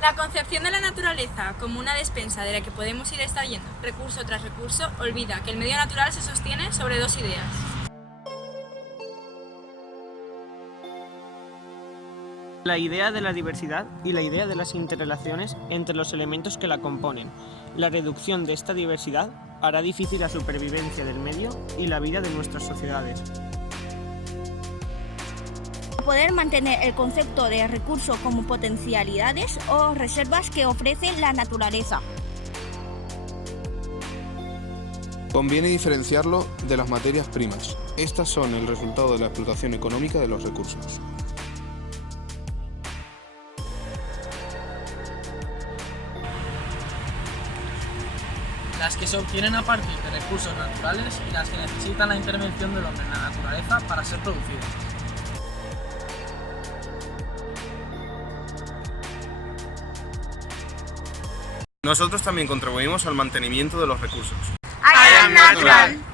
La concepción de la naturaleza como una despensa de la que podemos ir extrayendo recurso tras recurso olvida que el medio natural se sostiene sobre dos ideas. La idea de la diversidad y la idea de las interrelaciones entre los elementos que la componen. La reducción de esta diversidad hará difícil la supervivencia del medio y la vida de nuestras sociedades. Poder mantener el concepto de recurso como potencialidades o reservas que ofrece la naturaleza. Conviene diferenciarlo de las materias primas. Estas son el resultado de la explotación económica de los recursos. Las que se obtienen a partir de recursos naturales y las que necesitan la intervención del hombre en la naturaleza para ser producidas. Nosotros también contribuimos al mantenimiento de los recursos. I am natural.